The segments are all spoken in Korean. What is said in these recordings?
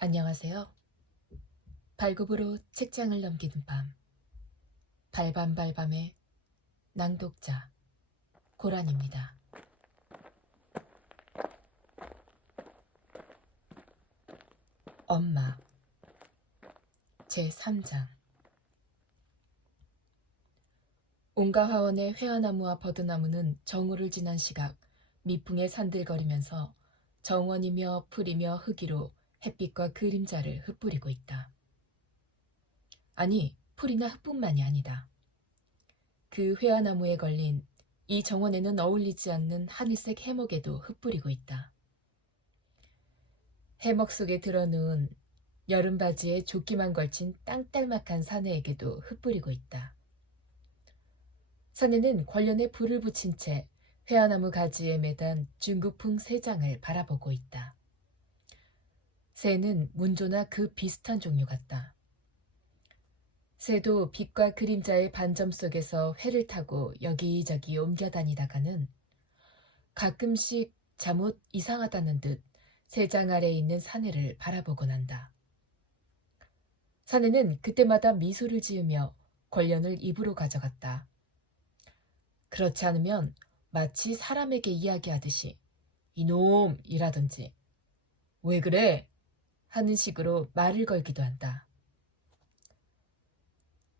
안녕하세요. 발굽으로 책장을 넘기는 밤. 발밤발밤의 낭독자 고란입니다. 엄마 제3장. 온갖 화원의 회화나무와 버드나무는 정오를 지난 시각 미풍에 산들거리면서 정원이며 풀이며 흙이로 햇빛과 그림자를 흩뿌리고 있다. 아니, 풀이나 흙뿐만이 아니다. 그 회화나무에 걸린 이 정원에는 어울리지 않는 하늘색 해먹에도 흩뿌리고 있다. 해먹 속에 들어누운 여름 바지에 조끼만 걸친 땅딸막한 사내에게도 흩뿌리고 있다. 사내는 관련에 불을 붙인 채 회화나무 가지에 매단 중국풍 새장을 바라보고 있다. 새는 문조나 그 비슷한 종류 같다. 새도 빛과 그림자의 반점 속에서 회를 타고 여기저기 옮겨다니다가는 가끔씩 잠옷 이상하다는 듯 새장 아래에 있는 사내를 바라보곤 한다. 사내는 그때마다 미소를 지으며 권련을 입으로 가져갔다. 그렇지 않으면 마치 사람에게 이야기하듯이 이놈이라든지 왜 그래? 하는 식으로 말을 걸기도 한다.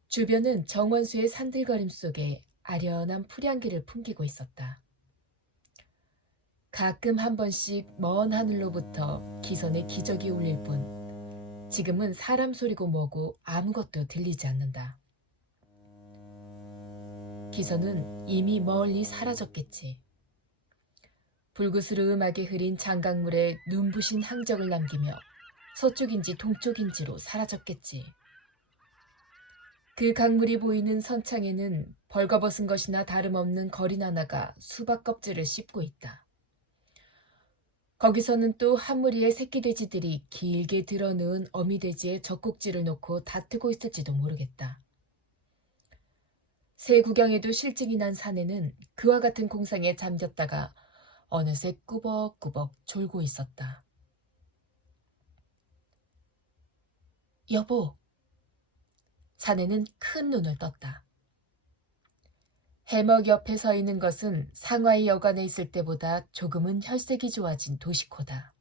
주변은 정원수의 산들거림 속에 아련한 풀향기를 풍기고 있었다. 가끔 한 번씩 먼 하늘로부터 기선의 기적이 울릴 뿐 지금은 사람 소리고 뭐고 아무것도 들리지 않는다. 기선은 이미 멀리 사라졌겠지. 불그스름하게 흐린 장강물에 눈부신 항적을 남기며 서쪽인지 동쪽인지로 사라졌겠지. 그 강물이 보이는 선창에는 벌거벗은 것이나 다름없는 거린 하나가 수박 껍질을 씹고 있다. 거기서는 또 한 무리의 새끼 돼지들이 길게 드러누운 어미 돼지의 젖꼭지를 놓고 다투고 있을지도 모르겠다. 새 구경에도 실증이 난 사내는 그와 같은 공상에 잠겼다가 어느새 꾸벅꾸벅 졸고 있었다. 여보. 사내는 큰 눈을 떴다. 해먹 옆에 서 있는 것은 상하이 여관에 있을 때보다 조금은 혈색이 좋아진 도시코다.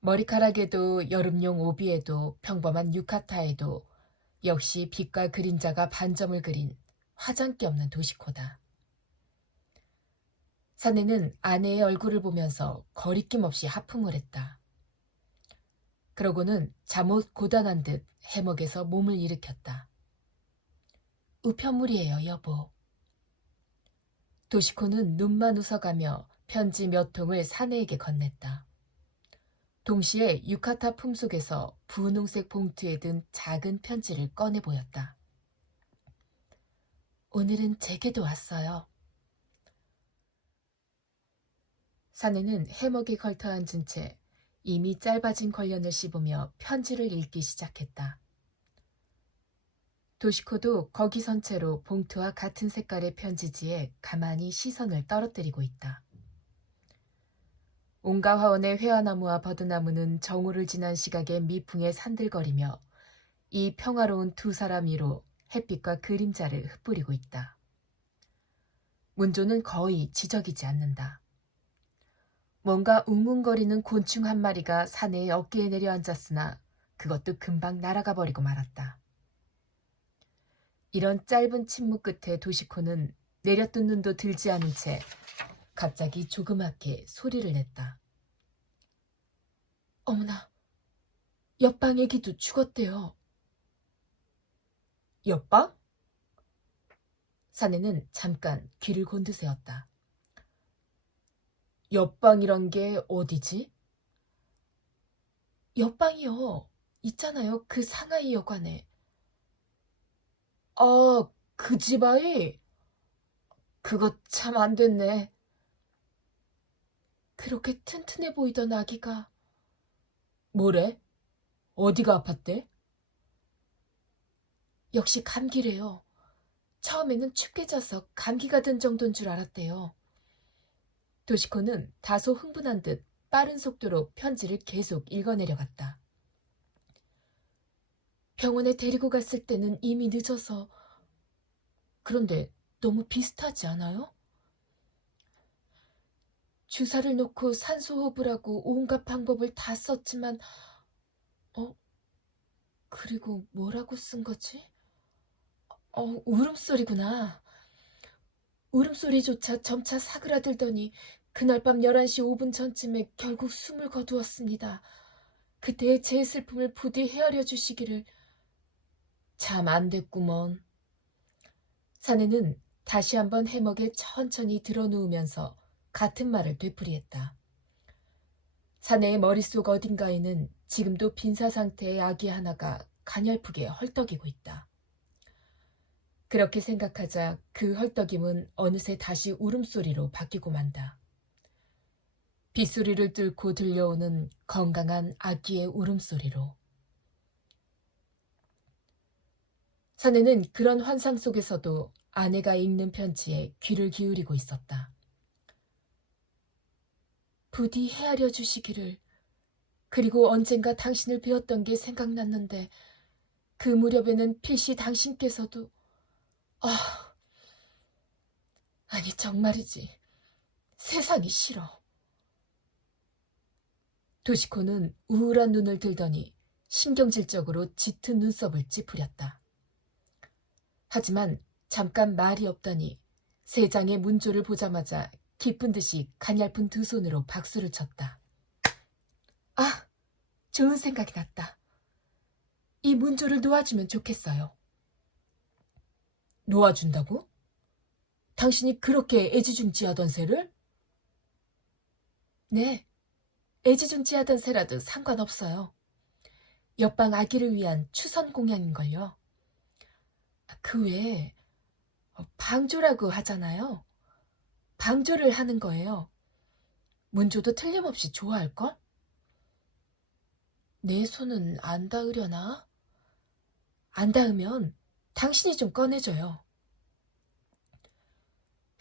머리카락에도 여름용 오비에도 평범한 유카타에도 역시 빛과 그림자가 반점을 그린 화장기 없는 도시코다. 사내는 아내의 얼굴을 보면서 거리낌 없이 하품을 했다. 그러고는 잠옷 고단한 듯 해먹에서 몸을 일으켰다. 우편물이에요, 여보. 도시코는 눈만 웃어가며 편지 몇 통을 사내에게 건넸다. 동시에 유카타 품속에서 분홍색 봉투에 든 작은 편지를 꺼내 보였다. 오늘은 제게도 왔어요. 사내는 해먹에 걸터 앉은 채 이미 짧아진 권련을 씹으며 편지를 읽기 시작했다. 도시코도 거기 선 채로 봉투와 같은 색깔의 편지지에 가만히 시선을 떨어뜨리고 있다. 온갖 화원의 회화나무와 버드나무는 정오를 지난 시각에 미풍에 산들거리며 이 평화로운 두 사람 위로 햇빛과 그림자를 흩뿌리고 있다. 문조는 거의 지저귀지 않는다. 뭔가 웅웅거리는 곤충 한 마리가 사내의 어깨에 내려앉았으나 그것도 금방 날아가 버리고 말았다. 이런 짧은 침묵 끝에 도시코는 내려뜬 눈도 들지 않은 채 갑자기 조그맣게 소리를 냈다. 어머나, 옆방 애기도 죽었대요. 옆방? 사내는 잠깐 귀를 곤두세웠다. 옆방이란 게 어디지? 옆방이요. 있잖아요. 그 상하이 여관에. 아, 그 집 아이? 그거 참 안 됐네. 그렇게 튼튼해 보이던 아기가. 뭐래? 어디가 아팠대? 역시 감기래요. 처음에는 춥게 져서 감기가 든 정도인 줄 알았대요. 도시코는 다소 흥분한 듯 빠른 속도로 편지를 계속 읽어내려갔다. 병원에 데리고 갔을 때는 이미 늦어서. 그런데 너무 비슷하지 않아요? 주사를 놓고 산소호흡을 하고 온갖 방법을 다 썼지만, 어, 그리고 뭐라고 쓴 거지? 울음소리구나. 울음소리조차 점차 사그라들더니 그날 밤 11시 5분 전쯤에 결국 숨을 거두었습니다. 그때의 제 슬픔을 부디 헤아려 주시기를. 참 안 됐구먼. 사내는 다시 한번 해먹에 천천히 드러누우면서 같은 말을 되풀이했다. 사내의 머릿속 어딘가에는 지금도 빈사 상태의 아기 하나가 가냘프게 헐떡이고 있다. 그렇게 생각하자 그 헐떡임은 어느새 다시 울음소리로 바뀌고 만다. 빗소리를 뚫고 들려오는 건강한 아기의 울음소리로. 사내는 그런 환상 속에서도 아내가 읽는 편지에 귀를 기울이고 있었다. 부디 헤아려 주시기를. 그리고 언젠가 당신을 뵈었던 게 생각났는데 그 무렵에는 필시 당신께서도. 아니 정말이지. 세상이 싫어. 도시코는 우울한 눈을 들더니 신경질적으로 짙은 눈썹을 찌푸렸다. 하지만 잠깐 말이 없더니 세 장의 문조를 보자마자 기쁜 듯이 가냘픈 두 손으로 박수를 쳤다. 아, 좋은 생각이 났다. 이 문조를 놓아주면 좋겠어요. 놓아준다고? 당신이 그렇게 애지중지하던 새를? 네, 애지중지하던 새라도 상관없어요. 옆방 아기를 위한 추선 공양인걸요. 그 외에 방조라고 하잖아요. 방조를 하는 거예요. 문조도 틀림없이 좋아할걸? 내 손은 안 닿으려나? 안 닿으면 당신이 좀 꺼내줘요.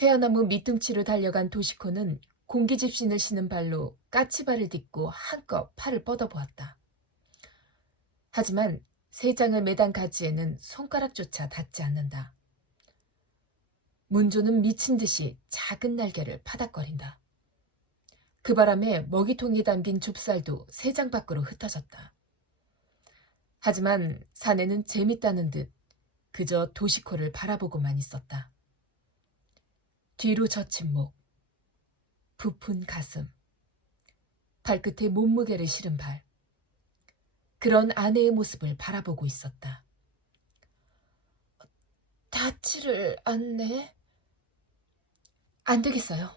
회화나무 밑둥치로 달려간 도시코는 공기집신을 신은 발로 까치발을 딛고 한껏 팔을 뻗어보았다. 하지만 세 장을 매단 가지에는 손가락조차 닿지 않는다. 문조는 미친 듯이 작은 날개를 파닥거린다. 그 바람에 먹이통에 담긴 좁쌀도 세 장 밖으로 흩어졌다. 하지만 사내는 재밌다는 듯 그저 도시코를 바라보고만 있었다. 뒤로 젖힌 목, 부푼 가슴, 발끝에 몸무게를 실은 발. 그런 아내의 모습을 바라보고 있었다. 닿지를 않네. 안 되겠어요.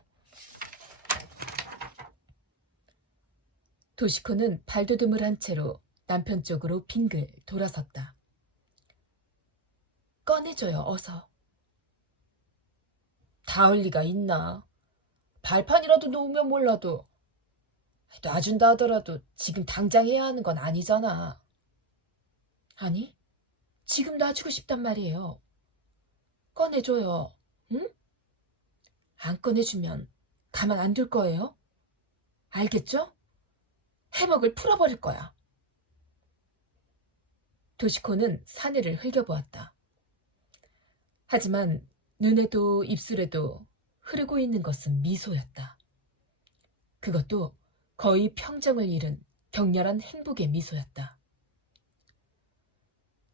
도시코는 발돋움을 한 채로 남편 쪽으로 빙글 돌아섰다. 꺼내줘요, 어서. 닿을 리가 있나? 발판이라도 놓으면 몰라도. 놔준다 하더라도 지금 당장 해야 하는 건 아니잖아. 아니, 지금 놔주고 싶단 말이에요. 꺼내줘요, 응? 안 꺼내주면 가만 안 둘 거예요? 알겠죠? 해먹을 풀어버릴 거야. 도시코는 사내를 흘겨보았다. 하지만 눈에도 입술에도 흐르고 있는 것은 미소였다. 그것도 거의 평정을 잃은 격렬한 행복의 미소였다.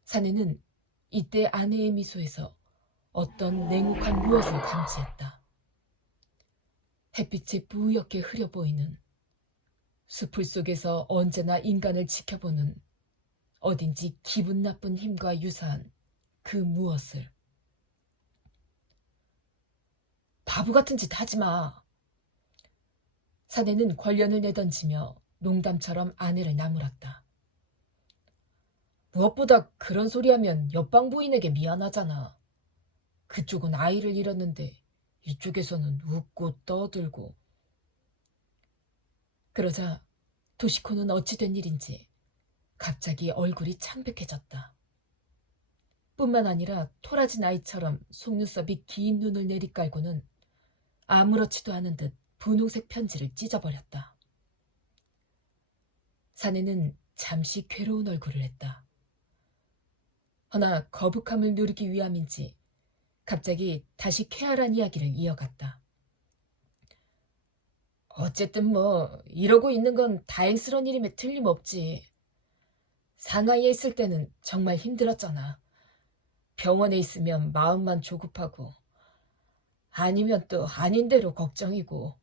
사내는 이때 아내의 미소에서 어떤 냉혹한 무엇을 감지했다. 햇빛에 뿌옇게 흐려 보이는, 숲을 속에서 언제나 인간을 지켜보는 어딘지 기분 나쁜 힘과 유사한 그 무엇을. 바보 같은 짓 하지 마. 사내는 권련을 내던지며 농담처럼 아내를 나무랐다. 무엇보다 그런 소리 하면 옆방 부인에게 미안하잖아. 그쪽은 아이를 잃었는데 이쪽에서는 웃고 떠들고. 그러자 도시코는 어찌 된 일인지 갑자기 얼굴이 창백해졌다. 뿐만 아니라 토라진 아이처럼 속눈썹이 긴 눈을 내리깔고는 아무렇지도 않은 듯 분홍색 편지를 찢어버렸다. 사내는 잠시 괴로운 얼굴을 했다. 허나 거북함을 누르기 위함인지 갑자기 다시 쾌활한 이야기를 이어갔다. 어쨌든 뭐 이러고 있는 건 다행스러운 일임에 틀림없지. 상하이에 있을 때는 정말 힘들었잖아. 병원에 있으면 마음만 조급하고 아니면 또 아닌 대로 걱정이고.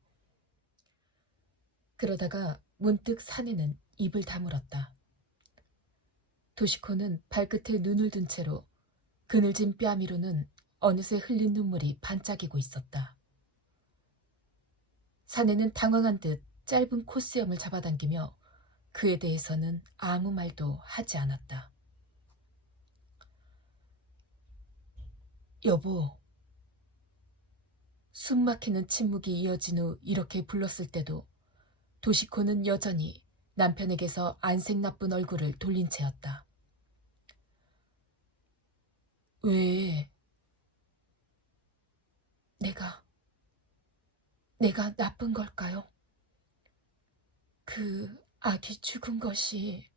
그러다가 문득 사내는 입을 다물었다. 도시코는 발끝에 눈을 둔 채로 그늘진 뺨 위로는 어느새 흘린 눈물이 반짝이고 있었다. 사내는 당황한 듯 짧은 콧수염을 잡아당기며 그에 대해서는 아무 말도 하지 않았다. 여보. 숨막히는 침묵이 이어진 후 이렇게 불렀을 때도 도시코는 여전히 남편에게서 안색 나쁜 얼굴을 돌린 채였다. 왜? 내가 나쁜 걸까요? 그 아기 죽은 것이.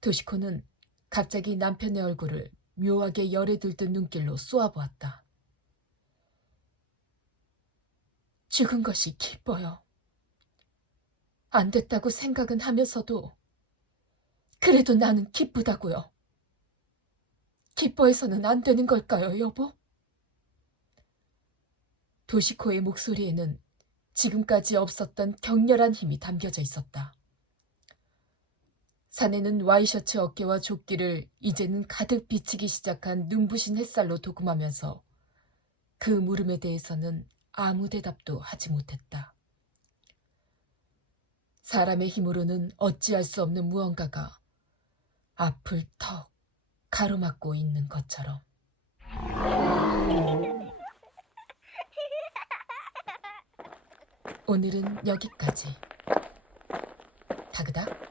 도시코는 갑자기 남편의 얼굴을 묘하게 열에 들뜬 눈길로 쏘아보았다. 죽은 것이 기뻐요. 안 됐다고 생각은 하면서도 그래도 나는 기쁘다고요. 기뻐해서는 안 되는 걸까요, 여보? 도시코의 목소리에는 지금까지 없었던 격렬한 힘이 담겨져 있었다. 사내는 와이셔츠 어깨와 조끼를 이제는 가득 비치기 시작한 눈부신 햇살로 도금하면서 그 물음에 대해서는 아무 대답도 하지 못했다. 사람의 힘으로는 어찌할 수 없는 무언가가 앞을 턱 가로막고 있는 것처럼. 오늘은 여기까지. 다그닥.